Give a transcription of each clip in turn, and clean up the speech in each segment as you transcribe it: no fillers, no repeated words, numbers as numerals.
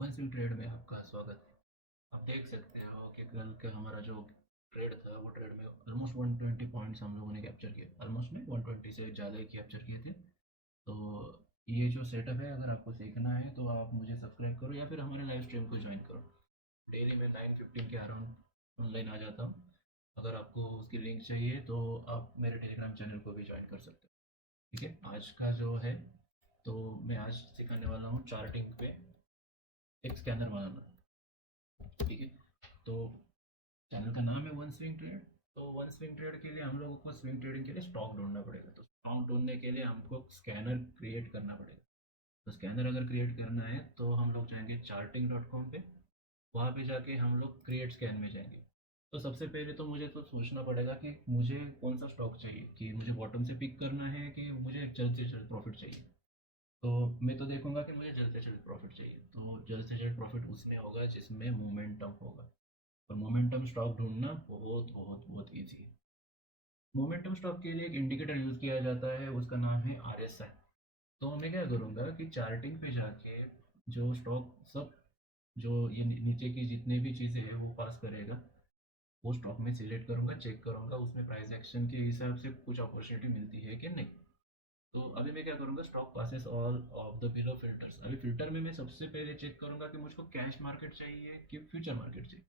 One swing trade में आपका स्वागत है। आप देख सकते हो कि कल का हमारा जो ट्रेड था वो ट्रेड में ऑलमोस्ट 120 पॉइंट्स हम लोगों ने कैप्चर किए। ऑलमोस्ट नहीं, 120 से ज़्यादा ही कैप्चर किए थे। तो ये जो सेटअप है, अगर आपको सीखना है तो आप मुझे सब्सक्राइब करो या फिर हमारे लाइव स्ट्रीम को ज्वाइन करो। डेली मैं 9:15 के अराउंड ऑनलाइन आ जाता हूँ। अगर आपको उसकी लिंक चाहिए तो आप मेरे टेलीग्राम चैनल को भी ज्वाइन कर सकते हो। ठीक है, आज का जो है तो मैं आज सिखाने वाला हूँ चार्टिंग पे एक स्कैनर बनाना। ठीक है, तो चैनल का नाम है वन स्विंग ट्रेड। तो वन स्विंग ट्रेड के लिए हम लोगों को स्विंग ट्रेडिंग के लिए स्टॉक ढूंढना पड़ेगा। तो स्टॉक ढूंढने के लिए हमको स्कैनर क्रिएट करना पड़ेगा। तो स्कैनर अगर क्रिएट करना है तो हम लोग जाएंगे charting.com पे। वहाँ पे जाके हम लोग क्रिएट स्कैन में जाएंगे। तो सबसे पहले तो मुझे तो सोचना पड़ेगा कि मुझे कौन सा स्टॉक चाहिए, कि मुझे बॉटम से पिक करना है कि मुझे जल्द से जल्द प्रॉफिट चाहिए। तो मैं तो देखूंगा कि मुझे जल्द से जल्द प्रॉफिट चाहिए, तो जल्द से जल्द प्रॉफिट उसमें होगा जिसमें मोमेंटम होगा। और मोमेंटम स्टॉक ढूंढना बहुत बहुत बहुत ईजी है। मोमेंटम स्टॉक के लिए एक इंडिकेटर यूज किया जाता है, उसका नाम है RSI। तो मैं क्या करूँगा कि चार्टिंग पे जाके जो स्टॉक सब जो ये नीचे की जितने भी चीज़ें हैं वो पास करेगा, वो स्टॉक में सिलेक्ट करूँगा, चेक करूँगा उसमें प्राइस एक्शन के हिसाब से कुछ अपॉर्चुनिटी मिलती है कि नहीं। तो अभी मैं क्या करूँगा, stock passes all of the below filters. अभी फिल्टर में मैं सबसे पहले चेक करूँगा कि मुझको कैश मार्केट चाहिए कि फ्यूचर मार्केट चाहिए।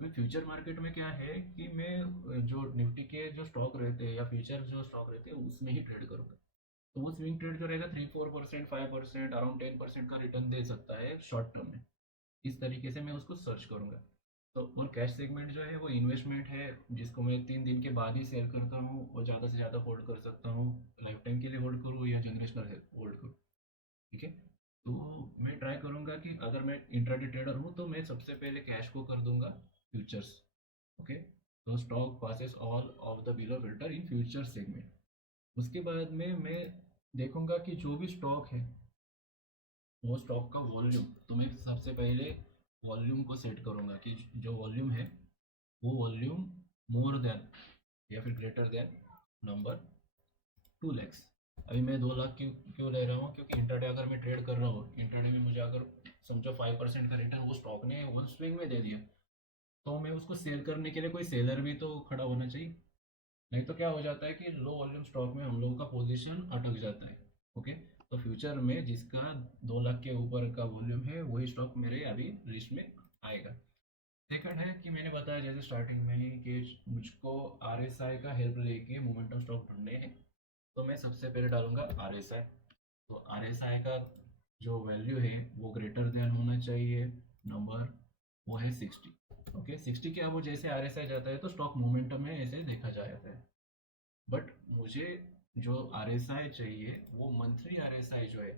अभी फ्यूचर मार्केट में क्या है कि मैं जो निफ्टी के जो स्टॉक रहते हैं या फ्यूचर जो स्टॉक रहते हैं उसमें ही ट्रेड करूंगा। तो वो स्विंग ट्रेड जो रहेगा 3-4%, 5%, अराउंड 10% का रिटर्न दे सकता है शॉर्ट टर्म में। इस तरीके से मैं उसको सर्च करूंगा। तो और कैश सेगमेंट जो है वो इन्वेस्टमेंट है, जिसको मैं 3 दिन के बाद ही सेल करता हूँ और ज़्यादा से ज़्यादा होल्ड कर सकता हूँ। लाइफ टाइम के लिए होल्ड करूँ या जनरेशनल होल्ड करूँ। ठीक है, तो मैं ट्राई करूंगा कि अगर मैं इंट्राडे ट्रेडर हूँ तो मैं सबसे पहले कैश को कर दूंगा फ्यूचर्स। ओके, तो stock passes all of the below filter in future segment. उसके बाद में मैं देखूंगा कि जो भी स्टॉक है वो स्टॉक का वॉल्यूम, तो मैं सबसे पहले वॉल्यूम को सेट करूंगा कि जो वॉल्यूम है वो वॉल्यूम मोर देन या फिर ग्रेटर देन नंबर 2 lakhs। अभी मैं 2 लाख क्यों क्यों ले रहा हूँ, क्योंकि इंटरडे अगर मैं ट्रेड कर रहा हूँ, इंटरडे में मुझे अगर समझो 5% का रिटर्न वो स्टॉक ने वन स्विंग में दे दिया, तो मैं उसको सेल करने के लिए कोई सेलर भी तो खड़ा होना चाहिए। नहीं तो क्या हो जाता है कि लो वॉल्यूम स्टॉक में हम लोगों का पोजीशन अटक जाता है। ओके, तो फ्यूचर में जिसका 2 लाख के ऊपर का वॉल्यूम है वही स्टॉक मेरे अभी लिस्ट में आएगा। सेकंड है कि मैंने बताया जैसे स्टार्टिंग में ही कि मुझको RSI का हेल्प लेके मोमेंटम स्टॉक ढूंढने हैं। तो मैं सबसे पहले डालूंगा RSI। तो RSI का जो वैल्यू है वो ग्रेटर देन होना चाहिए नंबर, वो है 60। ओके, 60 के अब वो जैसे RSI जाता है तो स्टॉक मोमेंटम में ऐसे देखा जाता है। बट मुझे जो RSI चाहिए वो मंथली RSI जो है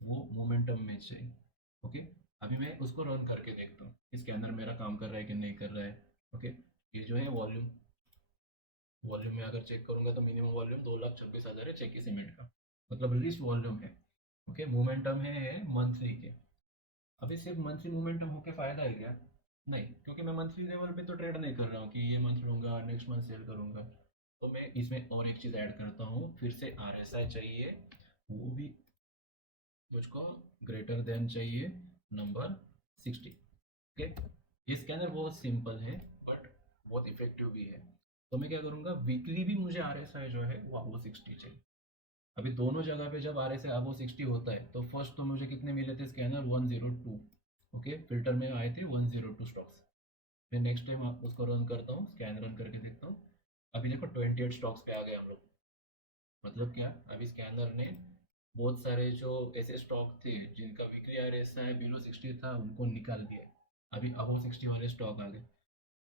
वो मोमेंटम में चाहिए। ओके, अभी मैं उसको रन करके देखता हूँ कि स्कैनर मेरा काम कर रहा है कि नहीं कर रहा है। ओके, ये जो है वॉल्यूम, वॉल्यूम में अगर चेक करूंगा तो मिनिमम वॉल्यूम 2,26,000 है चेकी सीमेंट का, मतलब रिलीज वॉल्यूम है। ओके, मोमेंटम है मंथली के। अभी सिर्फ मंथली मोमेंटम होके फायदा है क्या? नहीं, क्योंकि मैं मंथली लेवल पे तो ट्रेड नहीं कर रहा हूँ कि ये मंथ लूंगा नेक्स्ट मंथ सेल करूंगा। तो मैं इसमें और एक चीज़ ऐड करता हूँ, फिर से RSI चाहिए, वो भी मुझको ग्रेटर देन चाहिए नंबर 60। ओके, ये स्कैनर बहुत सिंपल है बट बहुत इफेक्टिव भी है। तो मैं क्या करूँगा, वीकली भी मुझे RSI जो है वो अबो 60 चाहिए। अभी दोनों जगह पे जब RSI अबो 60 होता है तो फर्स्ट तो मुझे कितने मिले थे स्कैनर 102। ओके, फिल्टर में आए थे 102 स्टॉक्स। फिर नेक्स्ट टाइम आप उसको रन करता हूँ, स्कैन रन करके देखता हूँ। अभी देखो 28 स्टॉक्स पे आ गए हम लोग। मतलब क्या, अभी स्कैनर ने बहुत सारे जो ऐसे स्टॉक थे जिनका वीकली RSI बिलो 60 था उनको निकाल दिया। अभी अबो 60 वाले स्टॉक आ गए।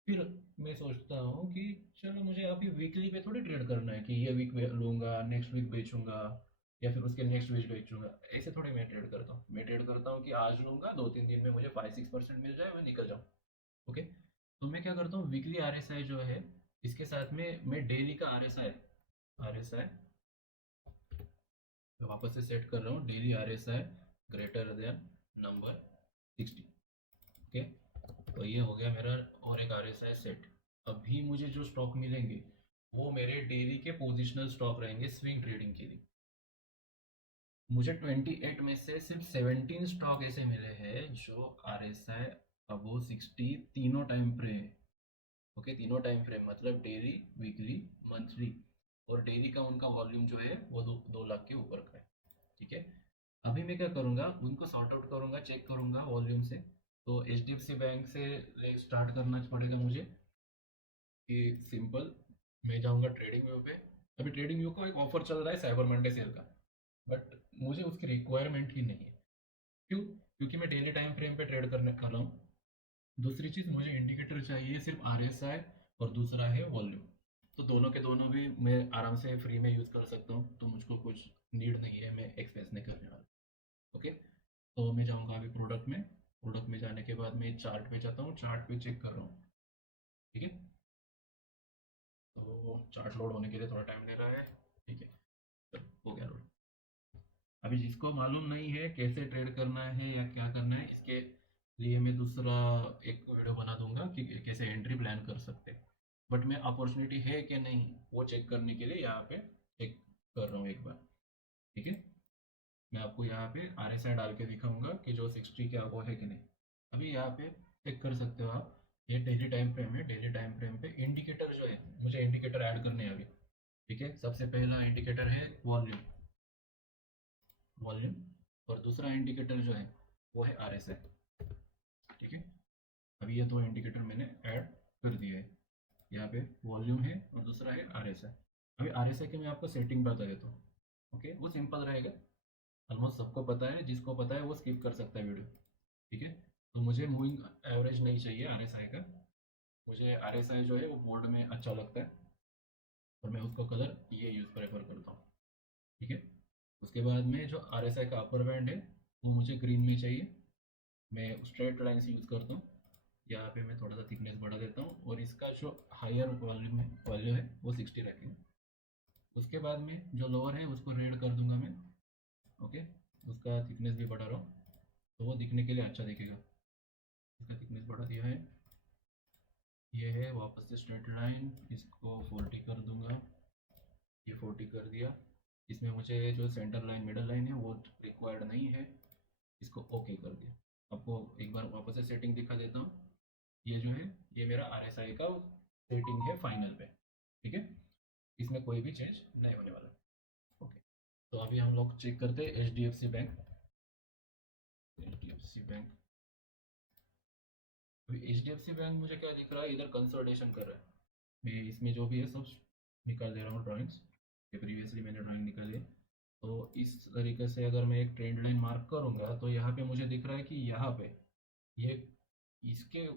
फिर मैं सोचता हूँ कि चलो मुझे अभी वीकली पे थोड़ी ट्रेड करना है कि ये वीक लूंगा नेक्स्ट वीक बेचूंगा या फिर उसके नेक्स्ट वीक बेचूंगा। ऐसे थोड़ी मैं ट्रेड करता हूँ। मैं ट्रेड करता हूँ कि आज लूंगा, 2-3 दिन में मुझे 5-6% मिल जाए, मैं निकल जाऊँ। ओके, तो मैं क्या करता हूँ, वीकली RSI जो है इसके साथ में मैं डेली का RSI मैं वापस से सेट कर रहा हूँ, daily RSI greater than number 60। Okay, तो ये हो गया मेरा और एक RSI सेट। अभी मुझे जो स्टॉक मिलेंगे वो मेरे डेली के पोजिशनल स्टॉक रहेंगे स्विंग ट्रेडिंग के लिए। मुझे 28 में से सिर्फ 17 स्टॉक ऐसे मिले हैं जो RSI अबो 60 तीनों टाइम फ्रेम। ओके, तीनों टाइम फ्रेम मतलब डेली, वीकली, मंथली, और डेली का उनका वॉल्यूम जो है वो 2 लाख के ऊपर का है। ठीक है, अभी मैं क्या करूँगा, उनको सॉर्ट आउट करूँगा, चेक करूँगा वॉल्यूम से। तो HDFC बैंक से स्टार्ट करना पड़ेगा मुझे कि सिंपल, मैं जाऊँगा ट्रेडिंग व्यू पे। अभी ट्रेडिंग व्यू को एक ऑफर चल रहा है साइबर मंडे सेल का, बट मुझे उसकी रिक्वायरमेंट ही नहीं है। क्यों? क्योंकि मैं डेली टाइम फ्रेम पे ट्रेड करने कर रहा हूँ। दूसरी चीज़, मुझे इंडिकेटर चाहिए सिर्फ RSI, और दूसरा है वॉल्यूम। तो दोनों के दोनों भी मैं आराम से फ्री में यूज़ कर सकता हूँ, तो मुझको कुछ नीड नहीं है, मैं एक्सपेंस नहीं करने वाला। ओके, तो मैं जाऊँगा अभी प्रोडक्ट में। प्रोडक्ट में जाने के बाद मैं चार्ट पे जाता हूँ, चार्ट पे चेक कर रहा हूँ। ठीक है, तो चार्ट लोड होने के लिए थोड़ा टाइम ले रहा है। ठीक है, चलो हो गया लोड। अभी जिसको मालूम नहीं है कैसे ट्रेड करना है या क्या करना है, इसके लिए मैं दूसरा एक वीडियो बना दूंगा कि कैसे एंट्री प्लान कर सकते हैं। बट मैं अपॉर्चुनिटी है कि नहीं वो चेक करने के लिए यहाँ पे चेक कर रहा हूँ एक बार। ठीक है, मैं आपको यहाँ पे RSI डाल के दिखाऊंगा कि जो 60 के अबव है कि नहीं। अभी यहाँ पे चेक कर सकते हो आप, ये डेली टाइम फ्रेम है। डेली टाइम फ्रेम पे इंडिकेटर जो है, मुझे इंडिकेटर ऐड करने हैं अभी। ठीक है, सबसे पहला इंडिकेटर है वॉल्यूम, वॉल्यूम, और दूसरा इंडिकेटर जो है वो है RSI। ठीक है, अभी ये दो इंडिकेटर मैंने ऐड कर दिए है। यहाँ पे वॉल्यूम है और दूसरा है RSI। अभी RSI की मैं आपको सेटिंग बता देता हूँ। ओके, वो सिंपल रहेगा, ऑलमोस्ट सबको पता है, जिसको पता है वो स्किप कर सकता है वीडियो। ठीक है, तो मुझे मूविंग एवरेज नहीं चाहिए RSI का, मुझे RSI जो है वो बोर्ड में अच्छा लगता है, और मैं उसको कलर ये यूज़ प्रेफर करता हूँ। ठीक है, उसके बाद में जो RSI का अपर बैंड है वो मुझे ग्रीन में चाहिए। मैं स्ट्रेट लाइन से यूज़ करता हूँ। यहाँ पे मैं थोड़ा सा थिकनेस बढ़ा देता हूँ, और इसका जो हायर वॉल्यूम है वो 60 रखेंगे। उसके बाद में जो लोअर है उसको रेड कर दूंगा मैं। ओके, उसका थिकनेस भी बढ़ा रहा हूँ, तो वो दिखने के लिए अच्छा दिखेगा। इसका थिकनेस बढ़ा दिया है, ये है वापस से स्ट्रेट लाइन, इसको 40 कर दूंगा। ये 40 कर दिया। इसमें मुझे जो सेंटर लाइन, मिडल लाइन है वो रिक्वायर्ड नहीं है, इसको ओके कर दिया। आपको एक बार वापस से सेटिंग दिखा देता हूँ। ये जो है ये मेरा RSI का सेटिंग है फाइनल पे। ठीक है, इसमें कोई भी चेंज नहीं होने वाला। ओके, तो अभी हम लोग चेक करते हैं HDFC बैंक। HDFC बैंक, अभी HDFC बैंक मुझे क्या दिख रहा है, इधर कंसल्टेशन कर रहा है। मैं इसमें जो भी है सब निकाल दे रहा हूँ ड्राइंग्स, ये प्रीवियसली मैंने ड्राइंग निकाली है। तो इस तरीके से अगर मैं एक ट्रेंड लाइन मार्क करूँगा तो यहाँ पे मुझे दिख रहा है कि यहाँ पे ये, इसके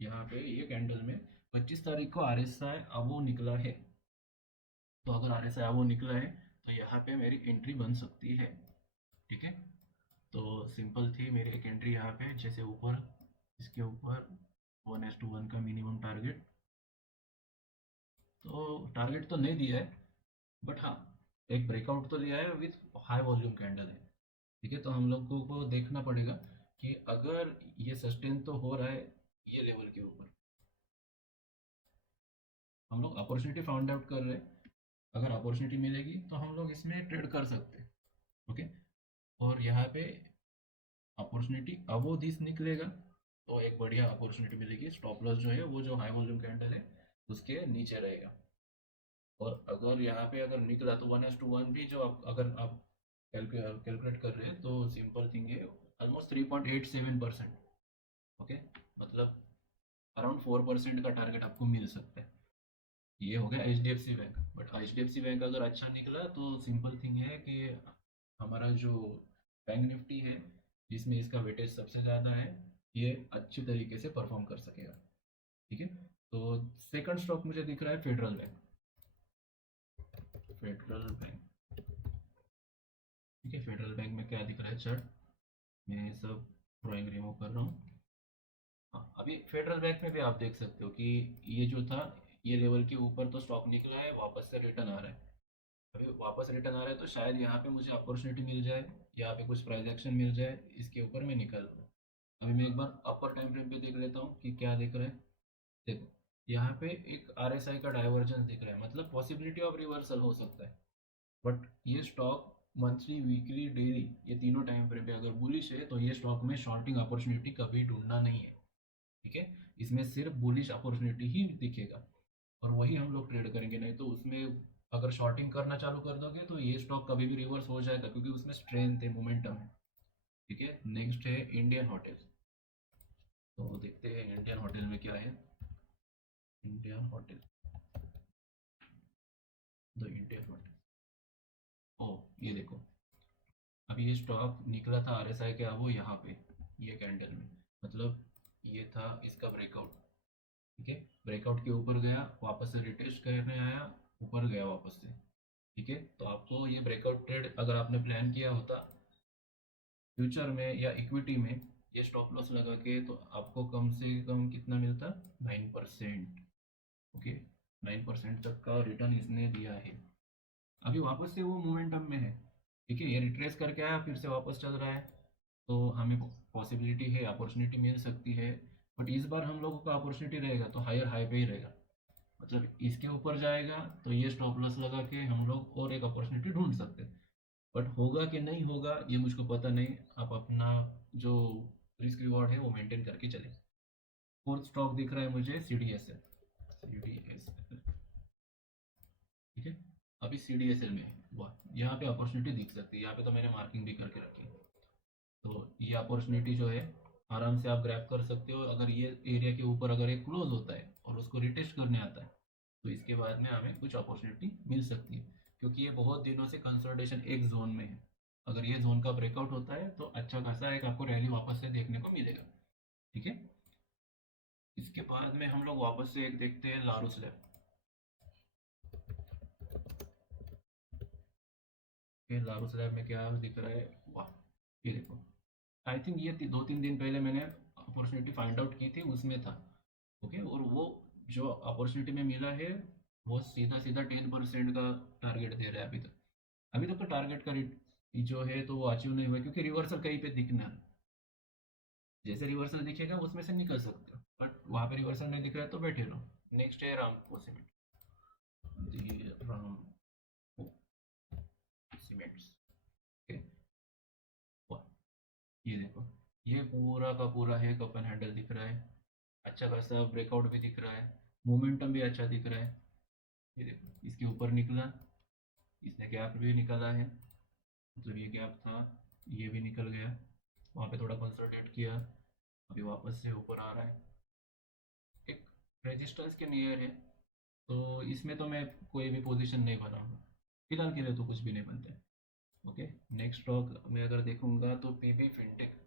यहाँ पे ये कैंडल में 25 तारीख को RSI अबो निकला है। तो अगर RSI अबो निकला है तो यहाँ पे मेरी एंट्री बन सकती है। ठीक है, तो सिंपल थी मेरी एक एंट्री यहाँ पे, जैसे ऊपर, इसके ऊपर 1:1 का मिनिमम टारगेट। तो टारगेट तो नहीं दिया है, बट हाँ एक ब्रेकआउट तो लिया है विथ हाई वॉल्यूम कैंडल है। ठीक है, तो हम लोगों को देखना पड़ेगा कि अगर ये सस्टेन तो हो रहा है ये लेवल के ऊपर, हम लोग अपॉर्चुनिटी फाउंड आउट कर रहे हैं। अगर अपॉर्चुनिटी मिलेगी तो हम लोग इसमें ट्रेड कर सकते हैं। ओके, और यहाँ पे अपॉर्चुनिटी अब वो दिस निकलेगा तो एक बढ़िया अपॉर्चुनिटी मिलेगी। स्टॉप लॉस जो है वो जो हाई वॉल्यूम कैंडल है उसके नीचे रहेगा। और अगर यहाँ पे अगर निकला तो 1:1 भी जो अगर आप कैलकुलेट कर रहे हैं तो सिंपल थिंग है, ऑलमोस्ट 3.87%। ओके, मतलब अराउंड 4% का टारगेट आपको मिल सकता है। ये हो गया HDFC bank. But HDFC bank अगर अच्छा निकला तो सिंपल थिंग है कि हमारा जो बैंक निफ्टी है जिसमें इसका वेटेज सबसे ज़्यादा है, ये अच्छी तरीके से परफॉर्म कर सकेगा। ठीक है, तो सेकंड स्टॉक मुझे दिख रहा है फेडरल बैंक। फेडरल बैंक, ठीक है, फेडरल बैंक में क्या दिख रहा है चार्ट, मैं सब ड्राइंग रिमूव कर रहा हूँ। हाँ, अभी फेडरल बैंक में भी आप देख सकते हो कि ये जो था, ये लेवल के ऊपर तो स्टॉक निकला है, वापस से रिटर्न आ रहा है। अभी वापस रिटर्न आ रहा है तो शायद यहाँ पे मुझे अपॉर्चुनिटी मिल जाए, यहाँ पे कुछ प्राइस एक्शन मिल जाए, इसके ऊपर मैं निकल लूँ। अभी मैं एक बार अपर टाइम फ्रेम पे देख लेता हूँ कि क्या दिख रहा है। देखो, यहाँ पे एक RSI का डाइवर्जेंस दिख रहा है, मतलब पॉसिबिलिटी ऑफ रिवर्सल हो सकता है। बट ये स्टॉक मंथली, वीकली, डेली, ये तीनों टाइम फ्रेम पे अगर बुलिश है तो ये स्टॉक में शॉर्टिंग अपॉर्चुनिटी कभी ढूंढना नहीं है। ठीक है, इसमें सिर्फ बुलिश अपॉर्चुनिटी ही दिखेगा और वही हम लोग ट्रेड करेंगे। नहीं तो उसमें अगर शॉर्टिंग करना चालू कर दोगे तो ये स्टॉक कभी भी रिवर्स हो जाएगा, क्योंकि उसमें स्ट्रेंथ है, मोमेंटम है। ठीक है, नेक्स्ट है इंडियन होटल। तो देखते हैं इंडियन होटल में क्या है। Indian hotel, the Indian hotel. Oh, ये देखो, अभी ये स्टॉक निकला था आरएसआई के, अब वो यहाँ पे ये कैंडल में, मतलब ये था इसका ब्रेकआउट। ठीक है, ब्रेकआउट के ऊपर गया, वापस से रिटेस्ट करने आया, ऊपर गया वापस से। ठीक है, तो आपको ये ब्रेकआउट ट्रेड अगर आपने प्लान किया होता फ्यूचर में या इक्विटी में, ये स्टॉप लॉस लगा के, तो आपको कम से कम कितना मिलता, 9%। ओके, 9% तक का रिटर्न इसने दिया है। अभी वापस से वो मोमेंटम में है। ठीक है, ये रिट्रेस करके आया, फिर से वापस चल रहा है, तो हमें पॉसिबिलिटी है, अपॉर्चुनिटी मिल सकती है। बट इस बार हम लोगों का अपॉर्चुनिटी रहेगा तो हायर हाई पे ही रहेगा, मतलब इसके ऊपर जाएगा तो ये स्टॉप लॉस लगा के हम लोग और एक अपॉर्चुनिटी ढूंढ सकते हैं। बट होगा कि नहीं होगा ये मुझको पता नहीं। आप अपना जो रिस्क रिवॉर्ड है वो मेंटेन करके चले। फोर्थ स्टॉक दिख रहा है मुझे, C D S L. C D S L, ठीक है, अभी सी डी एस एल में वाह, यहाँ पे अपॉर्चुनिटी दिख सकती है, यहाँ पे तो मैंने मार्किंग भी करके रखी है। तो ये अपॉर्चुनिटी जो है आराम से आप ग्रैब कर सकते हो। अगर ये एरिया के ऊपर अगर ये क्लोज होता है और उसको रिटेस्ट करने आता है तो इसके बाद में हमें कुछ अपॉर्चुनिटी मिल सकती है, क्योंकि ये बहुत दिनों से कंसोलिडेशन एक जोन में है। अगर ये जोन का ब्रेकआउट होता है तो अच्छा खासा एक आपको रैली वापस से देखने को मिलेगा। ठीक है, इसके बाद में हम लोग वापस से एक देखते हैं लारूस लैब। फिर लारूस लैब में क्या दिख रहा है, वाह, ये देखो, आई थिंक ये 2-3 दिन पहले मैंने अपॉर्चुनिटी फाइंड आउट की थी, उसमें था। ओके, और वो जो अपॉर्चुनिटी में मिला है वो सीधा सीधा 10% का टारगेट दे रहा है अभी तक। अभी तक तो टारगेट का जो है तो वो अचीव नहीं हुआ, क्योंकि रिवर्सल कहीं पे दिखना है। जैसे रिवर्सल दिखेगा उसमें से निकल सकते हो, बट वहाँ पे रिवर्सल नहीं दिख रहा है तो बैठे रहो। नेक्स्ट है रामको सीमेंट, रामको सीमेंट्स। ओके, ये देखो, ये पूरा का पूरा है कपन हैंडल दिख रहा है, अच्छा खासा ब्रेकआउट भी दिख रहा है, मोमेंटम भी अच्छा दिख रहा है। ये देखो, इसके ऊपर निकला, इसने गैप भी निकाला है, मतलब ये गैप था, ये भी निकल गया, वहाँ पे थोड़ा कंसोलिडेट किया, अभी वापस से ऊपर आ रहा है, एक रेजिस्टेंस के नियर है। तो इसमें तो मैं कोई भी पोजीशन नहीं बनाऊंगा, फिलहाल के लिए तो कुछ भी नहीं बनता है। ओके, नेक्स्ट स्टॉक मैं अगर देखूंगा तो PB Fintech.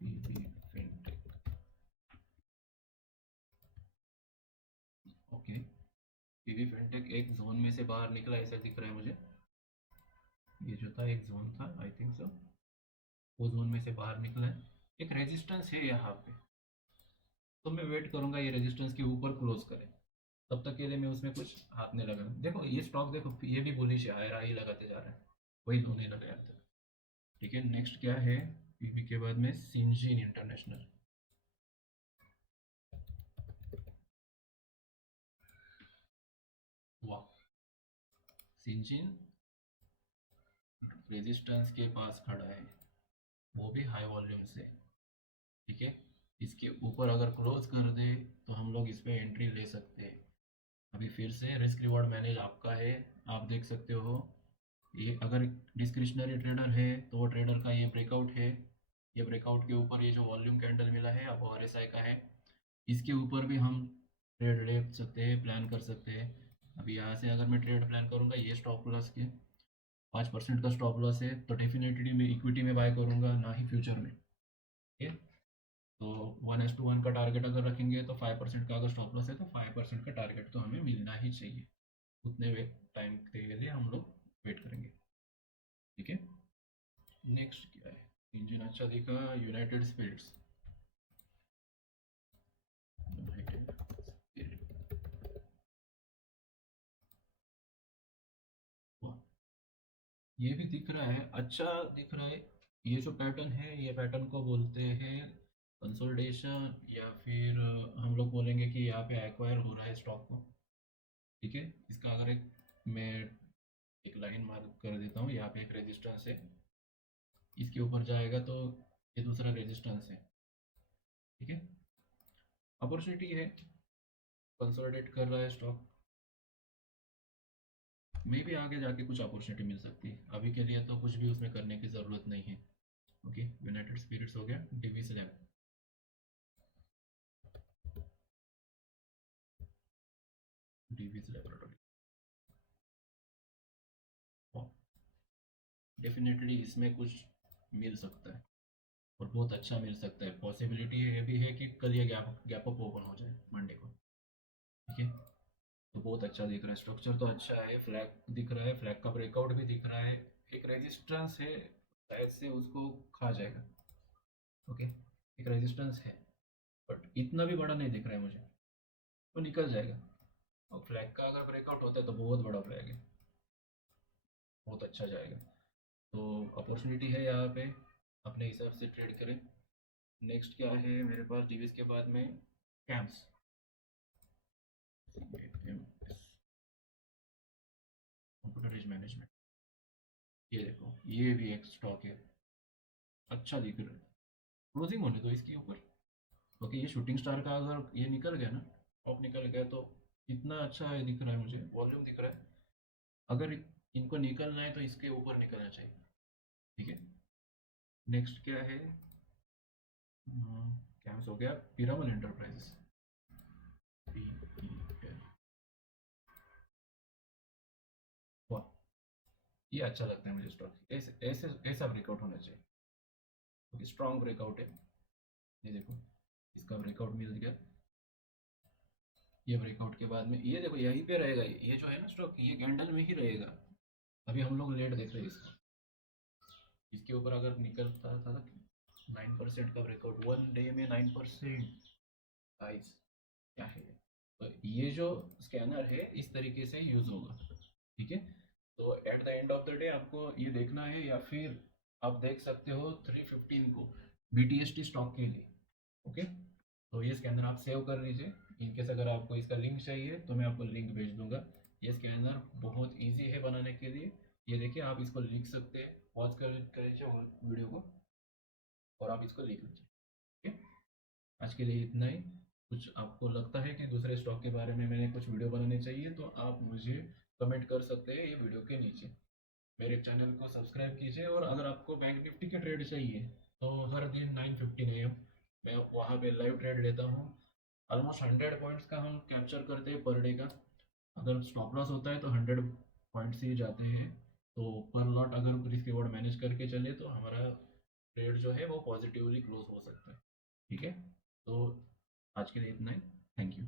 PB Fintech, okay, PB Fintech एक जोन में से बाहर निकला ऐसा दिख रहा है मुझे। ये जो था एक जोन था, आई थिंक सो, वो जोन में से बाहर निकला है, एक रेजिस्टेंस है यहाँ पे। तो मैं वेट करूंगा ये रेजिस्टेंस के ऊपर क्लोज करे, तब तक के लिए मैं उसमें कुछ हाथ नहीं लगा। देखो ये स्टॉक, देखो ये भी बुलिश है, हायर हाई लगाते जा रहा है, वही दो नहीं लगाया अब तक। ठीक है, नेक्स्ट क्या है, पीबी के बाद में सिंजीन इंटरनेशनल। वाह, सिंजीन रेजिस्टेंस के पास खड़ा है, वो भी हाई वॉल्यूम से। ठीक है, इसके ऊपर अगर क्लोज कर दे तो हम लोग इस पे एंट्री ले सकते हैं। अभी फिर से रिस्क रिवॉर्ड मैनेज आपका है, आप देख सकते हो। ये अगर डिस्क्रिशनरी ट्रेडर है तो वो ट्रेडर का ये ब्रेकआउट है, ये ब्रेकआउट के ऊपर ये जो वॉल्यूम कैंडल मिला है अब आरएसआई का है, इसके ऊपर भी हम ट्रेड ले सकते हैं, प्लान कर सकते हैं। अभी यहाँ से अगर मैं ट्रेड प्लान करूँगा, ये स्टॉप लॉस के 5% का स्टॉप लॉस है, तो डेफिनेटली मैं इक्विटी में बाय करूँगा, ना ही फ्यूचर में। ठीक है, तो 1:1 का टारगेट अगर रखेंगे तो 5% का अगर स्टॉप लॉस है तो 5% का टारगेट तो हमें मिलना ही चाहिए। उतने वेट टाइम के लिए हम लोग वेट करेंगे। ठीक है, नेक्स्ट क्या है, इंजन अच्छा दिखा, यूनाइटेड स्पिरिट्स। यूनाइटेड स्पिरिट, ये भी दिख रहा है, अच्छा दिख रहा है। ये जो पैटर्न है, ये पैटर्न को बोलते हैं कंसोलिडेशन, या फिर हम लोग बोलेंगे कि यहाँ पे एक्वायर हो रहा है स्टॉक को। ठीक है, इसका अगर एक मैं एक लाइन मार्क कर देता हूँ, यहाँ पे एक रेजिस्टेंस है, इसके ऊपर जाएगा तो ये दूसरा रेजिस्टेंस है, ठीक है। अपॉर्चुनिटी है, कंसोलिडेट कर रहा है स्टॉक, मे भी आगे जाके कुछ अपॉर्चुनिटी मिल सकती है, अभी के लिए तो कुछ भी उसमें करने की ज़रूरत नहीं है। ओके, यूनाइटेड स्पिरिट्स हो गया, Divi's lab, Divi's laboratory, definitely इसमें कुछ मिल सकता है और बहुत अच्छा मिल सकता है। पॉसिबिलिटी ये भी है कि कल ये गैप गैप अप ओपन हो जाए मंडे को, ठीक है। तो बहुत अच्छा दिख रहा है, स्ट्रक्चर तो अच्छा है, फ्लैग दिख रहा है, फ्लैग का ब्रेकआउट भी दिख रहा है, एक रेजिस्टेंस है, शायद से उसको खा जाएगा। ओके, एक रेजिस्टेंस है बट इतना भी बड़ा नहीं दिख रहा है मुझे, तो निकल जाएगा। और फ्लैग का अगर ब्रेकआउट होता है तो बहुत बड़ा फ्लैग है, बहुत अच्छा जाएगा। तो अपॉर्चुनिटी है यहाँ पे, अपने हिसाब से ट्रेड करें। नेक्स्ट क्या है मेरे पास डिवीज के बाद में, कैम्स, कंप्यूटर मैनेजमेंट, ये देखो ये भी एक स्टॉक है, अच्छा दिख रहा है, क्लोजिंग होने दो इसके ऊपर। ओके, ये शूटिंग स्टार का अगर ये निकल गया ना, टॉप निकल गया तो इतना अच्छा है दिख रहा है मुझे, वॉल्यूम दिख रहा है, अगर इनको निकलना है तो इसके ऊपर निकलना चाहिए, ठीक है। नेक्स्ट क्या है, कैम्स हो गया, पिरामल एंटरप्राइजेस, PEL, वाह, ये अच्छा लगता है मुझे स्टॉक, ऐसे ऐसे ऐसा ब्रेकआउट होना चाहिए, क्योंकि स्ट्रॉन्ग ब्रेकआउट है। ये देखो इसका ब्रेकआउट मिल गया, ये ब्रेकआउट के बाद में ये देखो यहीं पे रहेगा, ये जो है ना स्टॉक, ये कैंडल में ही रहेगा। अभी हम लोग लेट देख रहे हैं इसका, इसके ऊपर अगर निकलता था 9% का ब्रेकआउट, 1 डे में 9%, गाइस क्या है ये? तो ये जो स्कैनर है इस तरीके से यूज होगा, ठीक है। तो at the end of the day आपको ये देखना है, या फिर आप देख सकते हो 315 को BTST स्टॉक के लिए, ओके। तो ये स्कैनर आप सेव कर लीजिए, इनकेस अगर आपको इसका लिंक चाहिए तो मैं आपको लिंक भेज दूंगा। ये स्कैनर बहुत इजी है बनाने के लिए, ये देखिए आप इसको लिख सकते हैं, पॉज कर लीजिए वीडियो को और आप इसको लिख लीजिए, ठीक है। आज के लिए इतना ही। कुछ आपको लगता है कि दूसरे स्टॉक के बारे में मैंने कुछ वीडियो बनाने चाहिए तो आप मुझे कमेंट कर सकते हैं ये वीडियो के नीचे। मेरे चैनल को सब्सक्राइब कीजिए, और अगर आपको बैंक निफ्टी के ट्रेड चाहिए तो हर दिन 9:15 AM मैं वहाँ पे लाइव ट्रेड लेता हूँ। ऑलमोस्ट 100 पॉइंट्स का हम कैप्चर करते हैं पर डे का, अगर स्टॉप लॉस होता है तो 100 पॉइंट्स ही जाते हैं। तो पर लॉट अगर रिस्क रिवॉर्ड मैनेज करके चले तो हमारा ट्रेड जो है वो पॉजिटिवली क्लोज हो सकता है, ठीक है। तो आज के लिए इतना ही, थैंक यू।